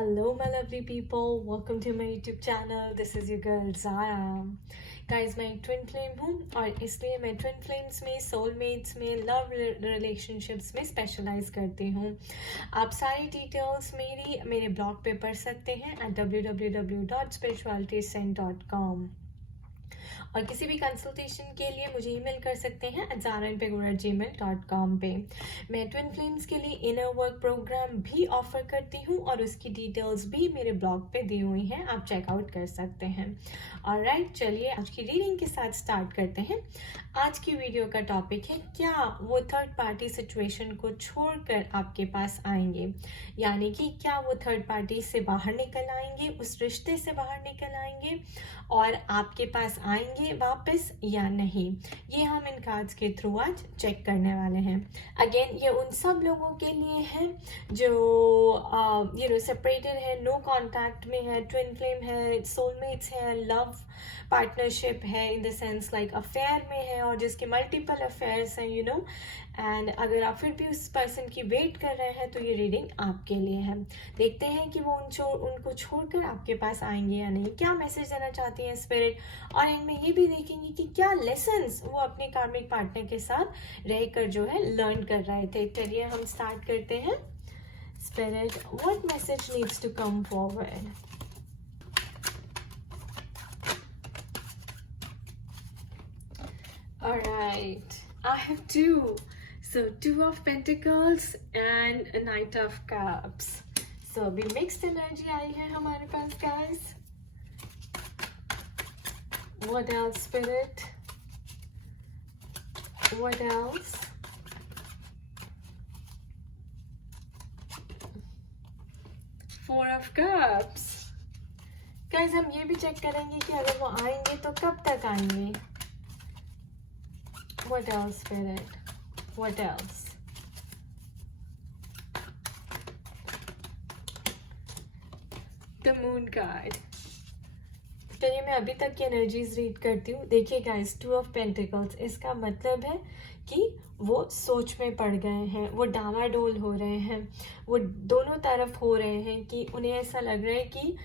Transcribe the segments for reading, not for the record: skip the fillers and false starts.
Hello, my lovely people. Welcome to my YouTube channel. This is your girl Zara. Guys, मैं twin flame हूँ और इसलिए मैं twin flames में, soulmates में, लव रिलेशनशिप्स में स्पेशलाइज करती हूँ. आप सारी डिटेल्स मेरे ब्लॉग पे पढ़ सकते हैं at www.spiritualityscent.com. और किसी भी कंसल्टेशन के लिए मुझे ईमेल कर सकते हैं @zaranpegura@gmail.com पे. मैं ट्विन फ्लेम्स के लिए इनर वर्क प्रोग्राम भी ऑफर करती हूँ और उसकी डिटेल्स भी मेरे ब्लॉग पे दी हुई हैं, आप चेकआउट कर सकते हैं. ऑलराइट, चलिए आज की रीडिंग के साथ स्टार्ट करते हैं. आज की वीडियो का टॉपिक है, क्या वो थर्ड पार्टी सिचुएशन को छोड़कर आपके पास आएंगे, यानी कि क्या वो थर्ड पार्टी से बाहर निकल आएंगे, उस रिश्ते से बाहर निकल आएंगे और आपके पास आएंगे वापस या नहीं. ये हम इन कार्ड्स के थ्रू आज चेक करने वाले हैं. अगेन ये उन सब लोगों के लिए है जो सेपरेटेड है, नो कांटेक्ट में है, ट्विन फ्लेम है, सोलमेट्स है, लव पार्टनरशिप है, in the sense like affair में है और जिसके मल्टीपल अफेयर्स हैं एंड अगर आप फिर भी उस पर्सन की वेट कर रहे हैं तो ये रीडिंग आपके लिए है. देखते हैं कि वो उनको छोड़कर आपके पास आएंगे या नहीं, क्या मैसेज देना चाहती हैं स्पिरिट. और इनमें ये भी देखेंगे कि क्या लेसन्स वो अपने कार्मिक पार्टनर के साथ रहकर जो है लर्न कर रहे थे. चलिए हम स्टार्ट करते हैं. Spirit, what message needs to come forward. Alright, I have two. So, Two of Pentacles and a Knight of Cups. So, अभी mixed energy आई है हमारे पास, guys. What else, Spirit? What else? Four of Cups. Guys, हम ये भी check करेंगे कि अगर वो आएंगे तो कब तक आएंगे. What else, Spirit? What else? The Moon card. चलिए मैं अभी तक की एनर्जीज रीड करती हूँ. देखिए गाइस, टू ऑफ पेंटिकल्स, इसका मतलब है कि वो सोच में पड़ गए हैं, वो डामाडोल हो रहे हैं, वो दोनों तरफ हो रहे हैं कि उन्हें ऐसा लग रहा है कि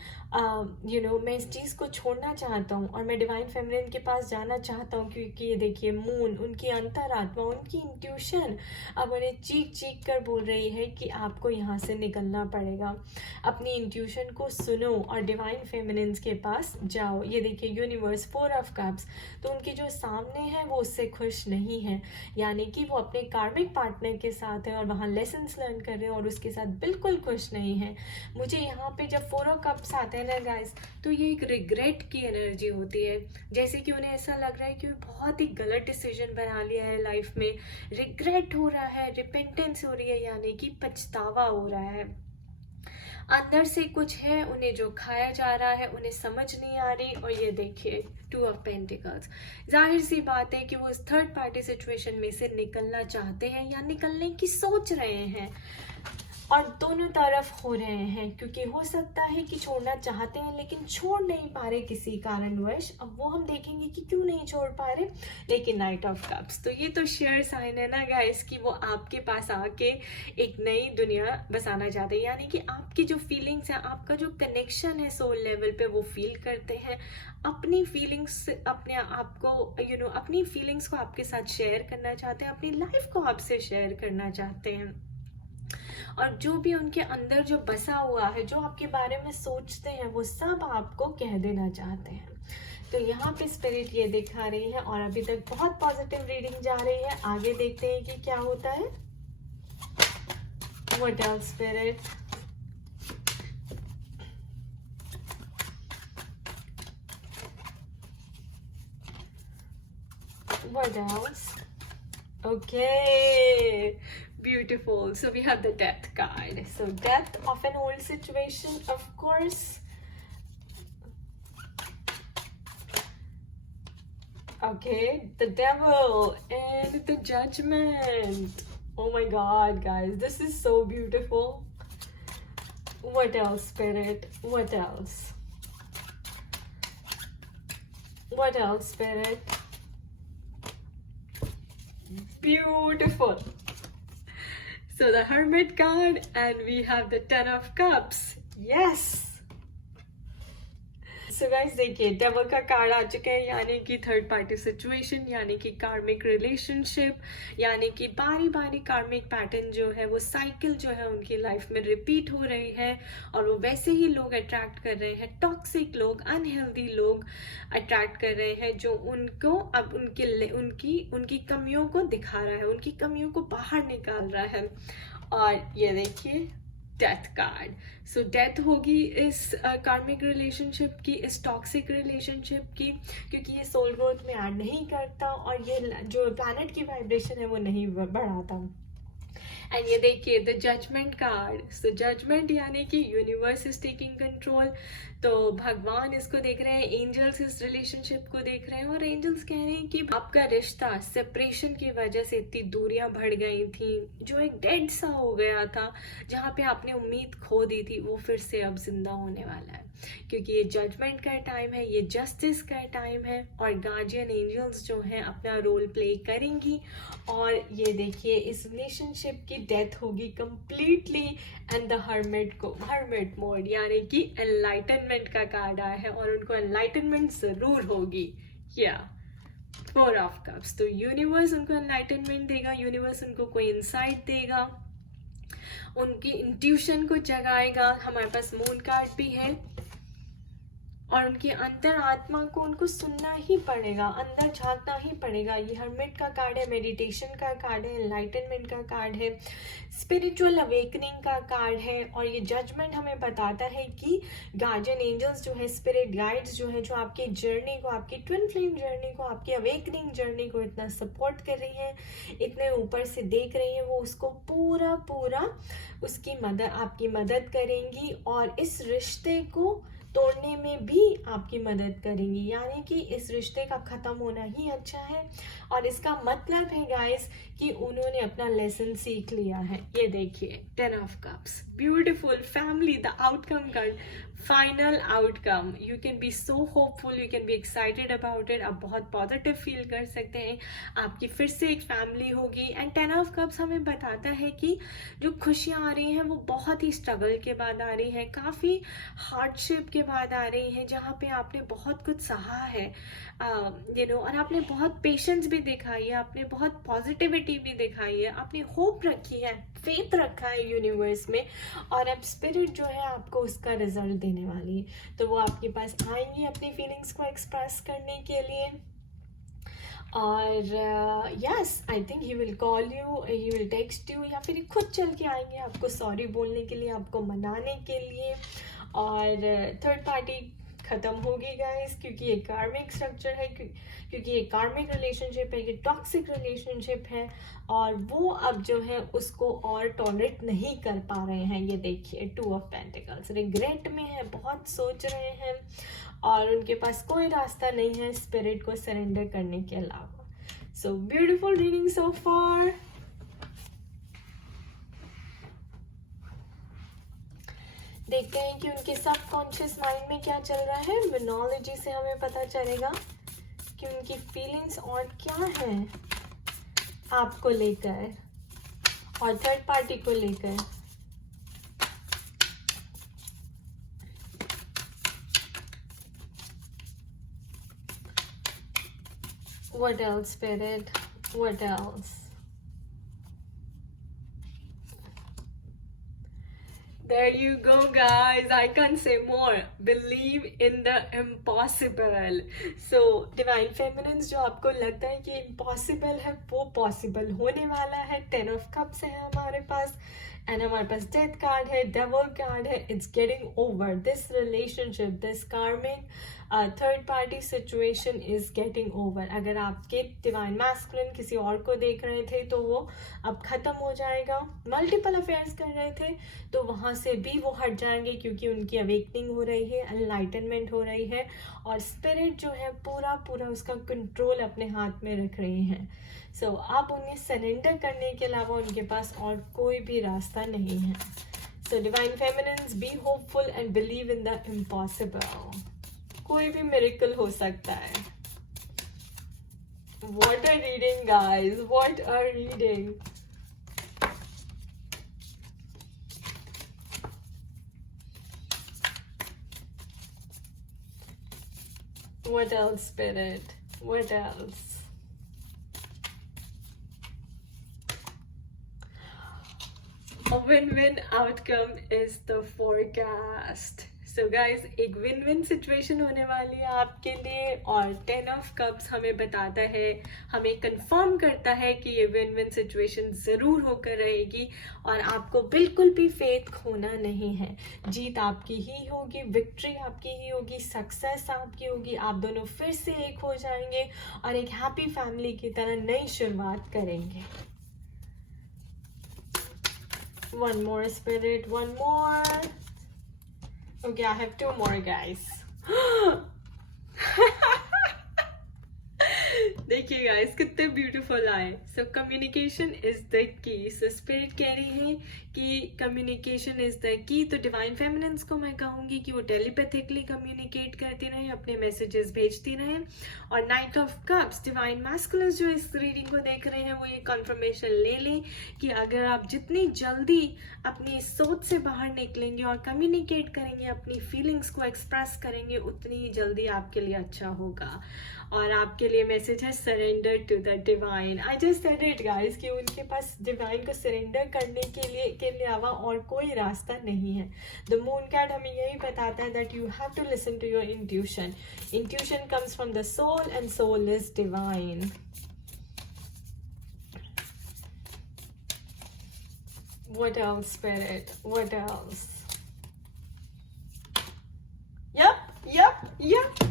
मैं इस चीज़ को छोड़ना चाहता हूँ और मैं डिवाइन फेमिनिन के पास जाना चाहता हूँ, क्योंकि ये देखिए मून, उनकी अंतरात्मा, उनकी इंट्यूशन अब उन्हें चीख कर बोल रही है कि आपको यहाँ से निकलना पड़ेगा. अपनी इंट्यूशन को सुनो और डिवाइन फेमिनिन्स के पास जाओ. ये देखिए यूनिवर्स, फोर ऑफ कप्स, तो उनके जो सामने है वो उससे खुश नहीं है, यानी कि वो अपने कार्मिक पार्टनर के साथ है और वहाँ लेसन्स लर्न कर रहे हैं और उसके साथ बिल्कुल खुश नहीं है. मुझे यहाँ पे जब फोर ऑफ कप्स आते हैं ना गाइस, तो ये एक रिग्रेट की एनर्जी होती है, जैसे कि उन्हें ऐसा लग रहा है कि बहुत ही गलत डिसीजन बना लिया है लाइफ में. रिग्रेट हो रहा है, रिपेंटेंस हो रही है, यानी कि पछतावा हो रहा है. अंदर से कुछ है उन्हें जो खाया जा रहा है, उन्हें समझ नहीं आ रही. और ये देखिए टू ऑफ पेंटिकल्स, जाहिर सी बात है कि वो इस थर्ड पार्टी सिचुएशन में से निकलना चाहते हैं या निकलने की सोच रहे हैं और दोनों तरफ हो रहे हैं, क्योंकि हो सकता है कि छोड़ना चाहते हैं लेकिन छोड़ नहीं पा रहे किसी कारणवश. अब वो हम देखेंगे कि क्यों नहीं छोड़ पा रहे. लेकिन नाइट ऑफ कप्स, तो ये तो शेयर साइन है ना गाइस कि वो आपके पास आके एक नई दुनिया बसाना चाहते हैं, यानी कि आपकी जो फीलिंग्स है, आपका जो कनेक्शन है सोल लेवल पे, वो फील करते हैं. अपनी फीलिंग्स अपनी फीलिंग्स को आपके साथ शेयर करना चाहते हैं, अपनी लाइफ को आपसे शेयर करना चाहते हैं. और जो भी उनके अंदर जो बसा हुआ है, जो आपके बारे में सोचते हैं, वो सब आपको कह देना चाहते हैं. तो यहाँ पे स्पिरिट ये दिखा रही है और अभी तक बहुत पॉजिटिव रीडिंग जा रही है. आगे देखते हैं कि क्या होता है. What else, Spirit? What else? Okay, beautiful. So we have the death card. So death of an old situation, of course. Okay, the devil and the judgment. Oh my god, guys, this is so beautiful. What else, Spirit? What else? What else, Spirit? Beautiful. So the Hermit card, and we have the Ten of Cups. Yes. So guys देखिए, devil का card आ चुका है, यानी कि third party situation, यानी कि कार्मिक relationship, यानी कि बारी बारी कार्मिक पैटर्न जो है, वो साइकिल जो है उनकी लाइफ में रिपीट हो रही है, और वो वैसे ही लोग अट्रैक्ट कर रहे हैं, टॉक्सिक लोग, अनहेल्दी लोग अट्रैक्ट कर रहे हैं, जो उनको अब उनकी कमियों को दिखा रहा है, उनकी कमियों को बाहर निकाल रहा है। और ये देखिए डेथ कार्ड। सो डेथ होगी इस कार्मिक रिलेशनशिप की, इस टॉक्सिक रिलेशनशिप की, क्योंकि ये सोल ग्रोथ में ऐड नहीं करता, और ये जो प्लैनेट की वाइब्रेशन है वो नहीं बढ़ाता। एंड ये देखिए the judgement card. So judgement यानी कि यूनिवर्स इज टेकिंग कंट्रोल, तो भगवान इसको देख रहे हैं, एंजल्स इस रिलेशनशिप को देख रहे हैं, और एंजल्स कह रहे हैं कि आपका रिश्ता सेपरेशन की वजह से इतनी दूरियां बढ़ गई थी, जो एक डेड सा हो गया था, जहाँ पे आपने उम्मीद खो दी थी, वो फिर से अब जिंदा होने वाला है, क्योंकि ये जजमेंट का टाइम है, ये जस्टिस का टाइम है, और गार्जियन एंजल्स जो हैं अपना रोल प्ले करेंगी। और ये देखिए इस रिलेशनशिप की डेथ होगी completely, and the hermit mode, यानी कि एनलाइटनमेंट का कार्ड आया है, और उनको एनलाइटनमेंट जरूर होगी। या फोर ऑफ कप्स, तो यूनिवर्स उनको एनलाइटनमेंट देगा, यूनिवर्स उनको कोई इंसाइट देगा, उनकी इंट्यूशन को जगाएगा। हमारे पास मून कार्ड भी है, और उनकी अंतर आत्मा को उनको सुनना ही पड़ेगा, अंदर झांकना ही पड़ेगा। ये हर्मिट का कार्ड है, मेडिटेशन का कार्ड है, एनलाइटनमेंट का कार्ड है, स्पिरिचुअल अवेकनिंग का कार्ड है, और ये जजमेंट हमें बताता है कि गार्जियन एंजल्स जो है, स्पिरिट गाइड्स जो है, जो आपकी जर्नी को, आपकी ट्विन फ्लेम जर्नी को, आपकी अवेकनिंग जर्नी को इतना सपोर्ट कर रही है, इतने ऊपर से देख रही है, वो उसको पूरा उसकी आपकी मदद करेंगी, और इस रिश्ते को तोड़ने में भी आपकी मदद करेंगी, यानी कि इस रिश्ते का ख़त्म होना ही अच्छा है। और इसका मतलब है गाइस कि उन्होंने अपना लेसन सीख लिया है। ये देखिए 10 of cups, beautiful family, the outcome card, final outcome. You can be so hopeful, you can be excited about it. आप बहुत पॉजिटिव फील कर सकते हैं, आपकी फिर से एक फैमिली होगी। एंड 10 ऑफ कप्स हमें बताता है कि जो खुशियाँ आ रही हैं वो बहुत ही स्ट्रगल के बाद आ रही हैं, काफ़ी हार्डशिप के बाद आ रही हैं, जहाँ पे आपने बहुत कुछ सहा है, और आपने बहुत पेशेंस भी दिखाई है, आपने बहुत पॉजिटिविटी भी दिखाई है, आपने होप रखी है, फेथ रखा है यूनिवर्स में, और अब स्पिरिट जो है आपको उसका रिजल्ट देने वाली है। तो वो आपके पास आएंगी अपनी फीलिंग्स को एक्सप्रेस करने के लिए, और yes I think he will call you, he will text you, या फिर खुद चल के आएंगे आपको सॉरी बोलने के लिए, आपको मनाने के लिए। और थर्ड पार्टी ख़त्म होगी गाइस, क्योंकि ये कार्मिक स्ट्रक्चर है, क्योंकि ये कार्मिक रिलेशनशिप है, ये टॉक्सिक रिलेशनशिप है, और वो अब जो है उसको और टॉलरेट नहीं कर पा रहे हैं। ये देखिए 2 ऑफ पेंटिकल्स, रिग्रेट में है, बहुत सोच रहे हैं, और उनके पास कोई रास्ता नहीं है स्पिरिट को सरेंडर करने के अलावा। सो ब्यूटीफुल रीडिंग सो फार। देखते हैं कि उनके सबकॉन्शियस माइंड में क्या चल रहा है। मिनोलॉजी से हमें पता चलेगा कि उनकी फीलिंग्स और क्या है आपको लेकर और थर्ड पार्टी को लेकर। What else, Spirit? What else? There you go, guys. I can't say more. Believe in the impossible. So, Divine Feminines, जो आपको लगता है कि impossible है, वो possible होने वाला है। 10 of Cups है हमारे पास, and हमारे पास Death card है, Devil card है। It's getting over. This relationship, this karmic third party situation is getting over. अगर आपके डिवाइन मैस्कुलिन किसी और को देख रहे थे तो वो अब खत्म हो जाएगा। मल्टीपल अफेयर्स कर रहे थे तो वहाँ से भी वो हट जाएंगे, क्योंकि उनकी अवेकनिंग हो रही है, एनलाइटनमेंट हो रही है, और स्पिरिट जो है पूरा उसका कंट्रोल अपने हाथ में रख रही हैं। सो अब उन्हें सरेंडर करने के अलावा उनके पास और कोई भी रास्ता नहीं है। So divine feminines, be hopeful and believe in the impossible. कोई भी मिरेकल हो सकता है। What a reading, guys! What a reading! What else, Spirit? What else? A win-win outcome is the forecast. So guys, एक win win situation होने वाली है आपके लिए, और 10 ऑफ कप्स हमें बताता है, हमें कंफर्म करता है कि ये विन विन सिचुएशन ज़रूर होकर रहेगी, और आपको बिल्कुल भी फेथ खोना नहीं है। जीत आपकी ही होगी, विक्ट्री आपकी ही होगी, सक्सेस आपकी होगी। आप दोनों फिर से एक हो जाएंगे और एक हैप्पी फैमिली की तरह नई शुरुआत करेंगे। One more, Spirit, one more. Okay, I have 2 more, guys. देखिए गाइस कितने ब्यूटीफुल आए। So communication is the key. So spirit कह रही है कि कम्युनिकेशन इज द की। तो डिवाइन फेमिनिन्स को मैं कहूँगी कि वो टेलीपैथिकली कम्युनिकेट करती रहें, अपने मैसेजेस भेजती रहें। और night of cups, divine masculines जो इस रीडिंग को देख रहे हैं, वो ये कंफर्मेशन ले लें कि अगर आप जितनी जल्दी अपनी सोच से बाहर निकलेंगे और कम्युनिकेट करेंगे, अपनी फीलिंग्स को एक्सप्रेस करेंगे, उतनी ही जल्दी आपके लिए अच्छा होगा। और आपके लिए मैसेज है surrender to the divine. I just said it guys कि उनके पास डिवाइन को सरेंडर करने के अलावा और कोई रास्ता नहीं है। द मून कार्ड हमें यही बताता है that you have to listen to your intuition. Intuition comes from the soul and soul is divine. What else, Spirit? What else? Yep.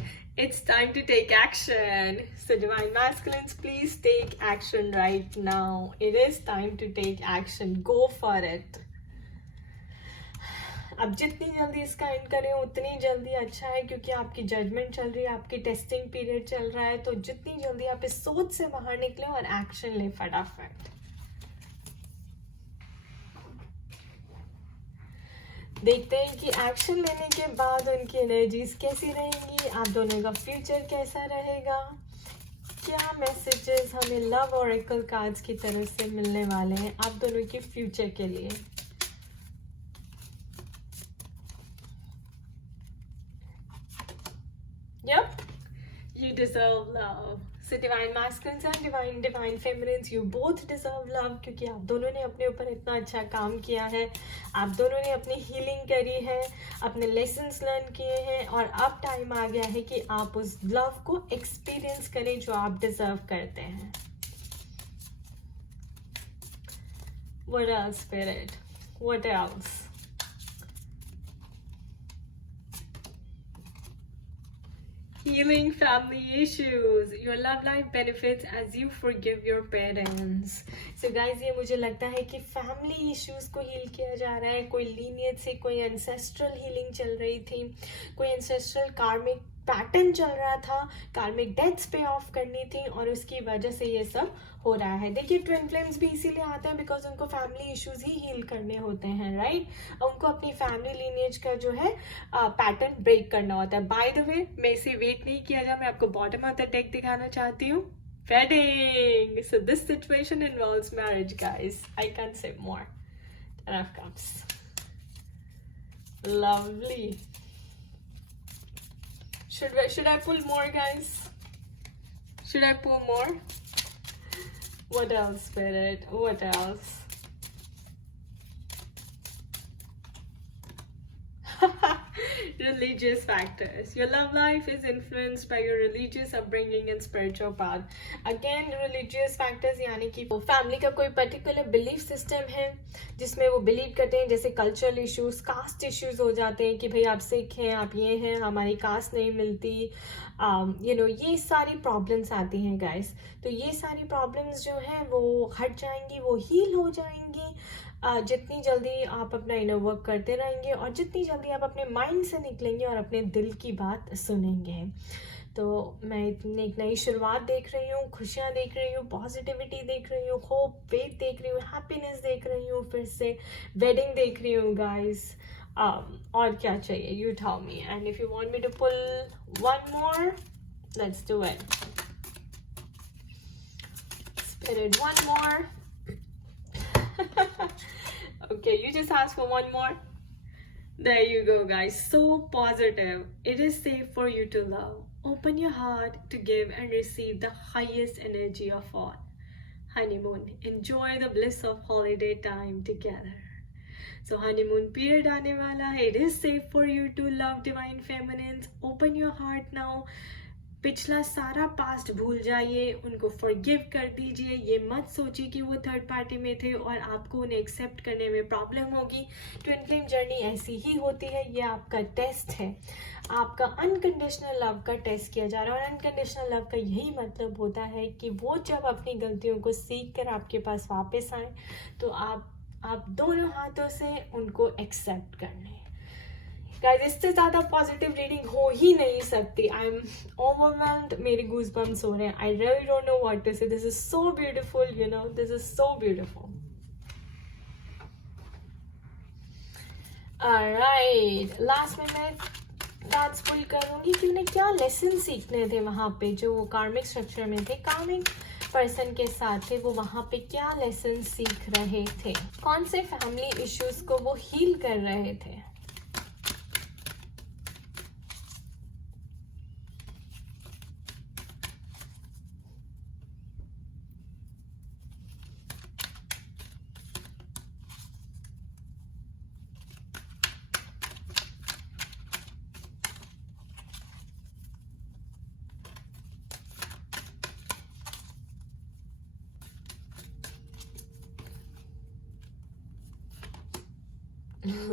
It's time to take action. So Divine Masculines, please take action right now. It is time to take action. Go for it. अब जितनी जल्दी इसका and करें उतनी जल्दी अच्छा है, क्योंकि आपकी जजमेंट चल रही है, आपकी टेस्टिंग पीरियड चल रहा है। तो जितनी जल्दी आप इस सोच से बाहर निकलें और एक्शन लें फटाफट। देखते हैं कि एक्शन लेने के बाद उनकी एनर्जीज कैसी रहेंगी, आप दोनों का फ्यूचर कैसा रहेगा, क्या मैसेजेस हमें लव ओरेकल कार्ड्स की तरफ से मिलने वाले हैं आप दोनों के फ्यूचर के लिए। Yep, you deserve love. So divine masculines and divine feminines, you both deserve love, क्योंकि आप दोनों ने अपने ऊपर इतना अच्छा काम किया है, आप दोनों ने अपनी हीलिंग करी है, अपने लेसन्स लर्न किए हैं, और अब टाइम आ गया है कि आप उस लव को एक्सपीरियंस करें जो आप डिजर्व करते हैं। What else, Spirit? What else? Healing family issues. Your love life benefits as you forgive your parents. So guys, ये मुझे लगता है कि फैमिली इश्यूज को हील किया जा रहा है। कोई लीनियज से कोई एंसेस्ट्रल हीलिंग चल रही थी, कोई एंसेस्ट्रल कार्मिक पैटर्न चल रहा था, कार्मिक डेथ्स पे ऑफ करनी थी, और उसकी वजह से ये सब हो रहा है। देखिए ट्विन फ्लेम्स भी इसीलिए आते हैं बिकॉज उनको फैमिली इश्यूज ही हील करने होते हैं, राइट। उनको अपनी फैमिली लीनियज का जो है पैटर्न ब्रेक करना होता है। बाय द वे, मैं इसे वेट नहीं किया जा, मैं आपको बॉटम ऑफ द डेक दिखाना चाहती हूँ। Wedding. So this situation involves marriage, guys. I can't say more. 10 of Cups. Lovely. Should I pull more, guys? Should I pull more? What else, Spirit? What else? Religious factors. Your love life is influenced by your religious upbringing and spiritual path. Again, religious factors यानी कि family का कोई particular belief system है जिसमें वो believe करते हैं, जैसे कल्चरल इश्यूज, कास्ट इश्यूज हो जाते हैं कि भाई आप सिख हैं, आप ये हैं, हमारी कास्ट नहीं मिलती, ये सारी प्रॉब्लम्स आती हैं गाइस। तो ये सारी प्रॉब्लम्स जो हैं वो हट जाएंगी, वो हील हो जाएंगी जितनी जल्दी आप अपना इनर वर्क करते रहेंगे, और जितनी जल्दी आप अपने माइंड से निकलेंगे और अपने दिल की बात सुनेंगे। तो मैं एक नई शुरुआत देख रही हूँ, खुशियाँ देख रही हूँ, पॉजिटिविटी देख रही हूँ, होप, फेथ देख रही हूँ, हैप्पीनेस देख रही हूँ, फिर से वेडिंग देख रही हूँ गाइस। और क्या चाहिए, you tell me. And if you want me to pull one more, let's do it. Spirit, one more. Okay, you just asked for one more. There you go, guys. So positive. It is safe for you to love. Open your heart to give and receive the highest energy of all. Honeymoon. Enjoy the bliss of holiday time together. So honeymoon period आने वाला है. It is safe for you to love divine feminines. Open your heart now. पिछला सारा past भूल जाइए, उनको forgive कर दीजिए. ये मत सोचिए कि वो थर्ड पार्टी में थे और आपको उन्हें एक्सेप्ट करने में प्रॉब्लम होगी. ट्विन फ्लेम जर्नी ऐसी ही होती है. ये आपका टेस्ट है, आपका अनकंडीशनल लव का टेस्ट किया जा रहा है. और अनकंडीशनल लव का यही मतलब होता है कि वो जब अपनी गलतियों को सीख कर आपके पास वापस आए तो आप दोनों हाथों से उनको एक्सेप्ट कर लें. गाइस, इससे ज़्यादा पॉजिटिव रीडिंग हो ही नहीं सकती. I am overwhelmed. मेरे गूज बम्स हो रहे हैं. I really don't know what to say. This is so beautiful, you know, this is so beautiful. Alright, last में मैं बात स्पूल करूंगी कि उन्हें क्या लेसन सीखने थे वहाँ पे, जो कार्मिक स्ट्रक्चर में थे, कार्मिक पर्सन के साथ थे. वो वहाँ पे क्या लेसन सीख रहे थे, कौन से फैमिली इश्यूज को वो हील कर रहे थे.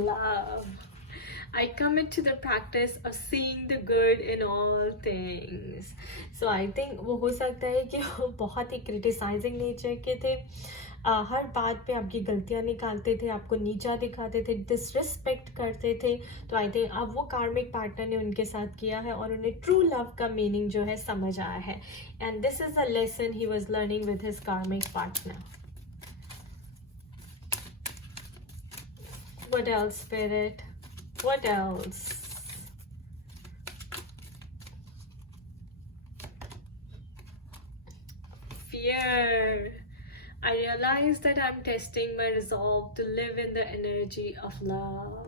Love. I commit to the practice of seeing the good in all things. So I think वो हो सकता है कि वो बहुत ही क्रिटिसाइजिंग नेचर के थे. हर बात पे आपकी गलतियां निकालते थे, आपको नीचा दिखाते थे, डिसरिस्पेक्ट करते थे. तो आई थिंक अब वो कार्मिक पार्टनर ने उनके साथ किया है और उन्हें ट्रू लव का मीनिंग जो है समझ आया है. And this is the lesson he was learning with his कार्मिक partner. What else, Spirit? What else? Fear. I realize that I'm testing my resolve to live in the energy of love.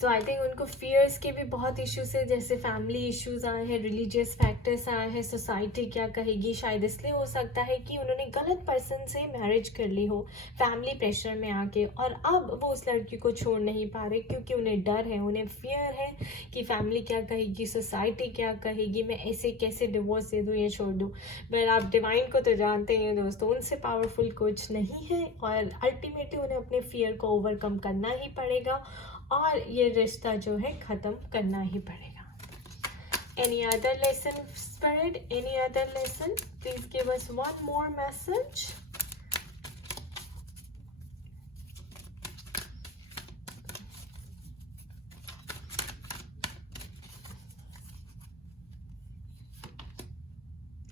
So I think उनको fears के भी बहुत issues है, जैसे family issues आए हैं, religious factors आए हैं, सोसाइटी क्या कहेगी. शायद इसलिए हो सकता है कि उन्होंने गलत पर्सन से मैरिज कर ली हो फैमिली प्रेशर में आके, और अब वो उस लड़की को छोड़ नहीं पा रहे क्योंकि उन्हें डर है, उन्हें फियर है कि फैमिली क्या कहेगी, सोसाइटी क्या कहेगी, मैं ऐसे कैसे डिवोर्स दे दूँ या छोड़ दूँ. बट आप डिवाइन को तो जानते हैं दोस्तों, उनसे पावरफुल कुछ नहीं है और अल्टीमेटली उन्हें अपने फियर को ओवरकम करना ही पड़ेगा और ये रिश्ता जो है ख़त्म करना ही पड़ेगा. Any other lesson, Spirit? Any other lesson? Please give us one more message.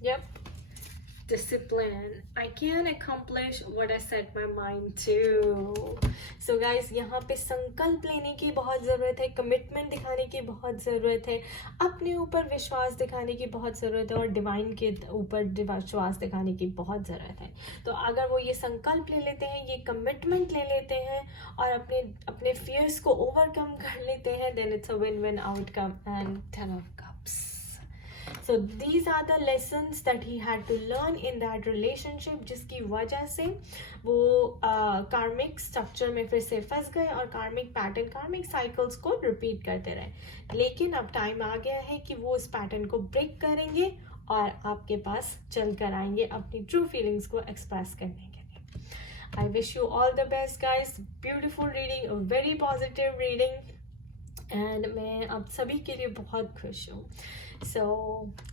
Yep. Discipline. I can accomplish what I set my mind to. So guys, यहाँ पे संकल्प लेने की बहुत ज़रूरत है, कमिटमेंट दिखाने की बहुत ज़रूरत है, अपने ऊपर विश्वास दिखाने की बहुत ज़रूरत है और डिवाइन के ऊपर विश्वास दिखाने की बहुत ज़रूरत है. तो अगर वो ये संकल्प ले लेते हैं, ये कमिटमेंट ले लेते हैं और अपने फियर्स को ओवरकम कर लेते हैं, then it's a win-win outcome. And 10 of Cups. So these are the lessons that he had to learn in that relationship, जिसकी वजह से वो कार्मिक स्ट्रक्चर में फिर से फंस गए और कार्मिक पैटर्न, कार्मिक साइकिल्स को रिपीट करते रहे. लेकिन अब टाइम आ गया है कि वो उस पैटर्न को ब्रेक करेंगे और आपके पास चल कर आएंगे अपनी ट्रू फीलिंग्स को एक्सप्रेस करने के लिए. I wish you all the best, guys. Beautiful reading, a very positive reading. And मैं आप सभी के लिए बहुत खुश हूँ. सो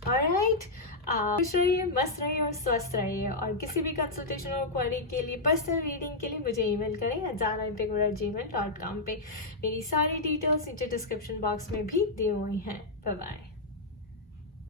ऑलराइट, खुश रहिए, मस्त रहिए और स्वस्थ रहिए. और किसी भी कंसल्टेशन और क्वेरी के लिए, पर्सनल रीडिंग के लिए मुझे ईमेल करें azana@gmail.com पे. मेरी सारी डिटेल्स नीचे डिस्क्रिप्शन बॉक्स में भी दी हुई हैं. Bye bye.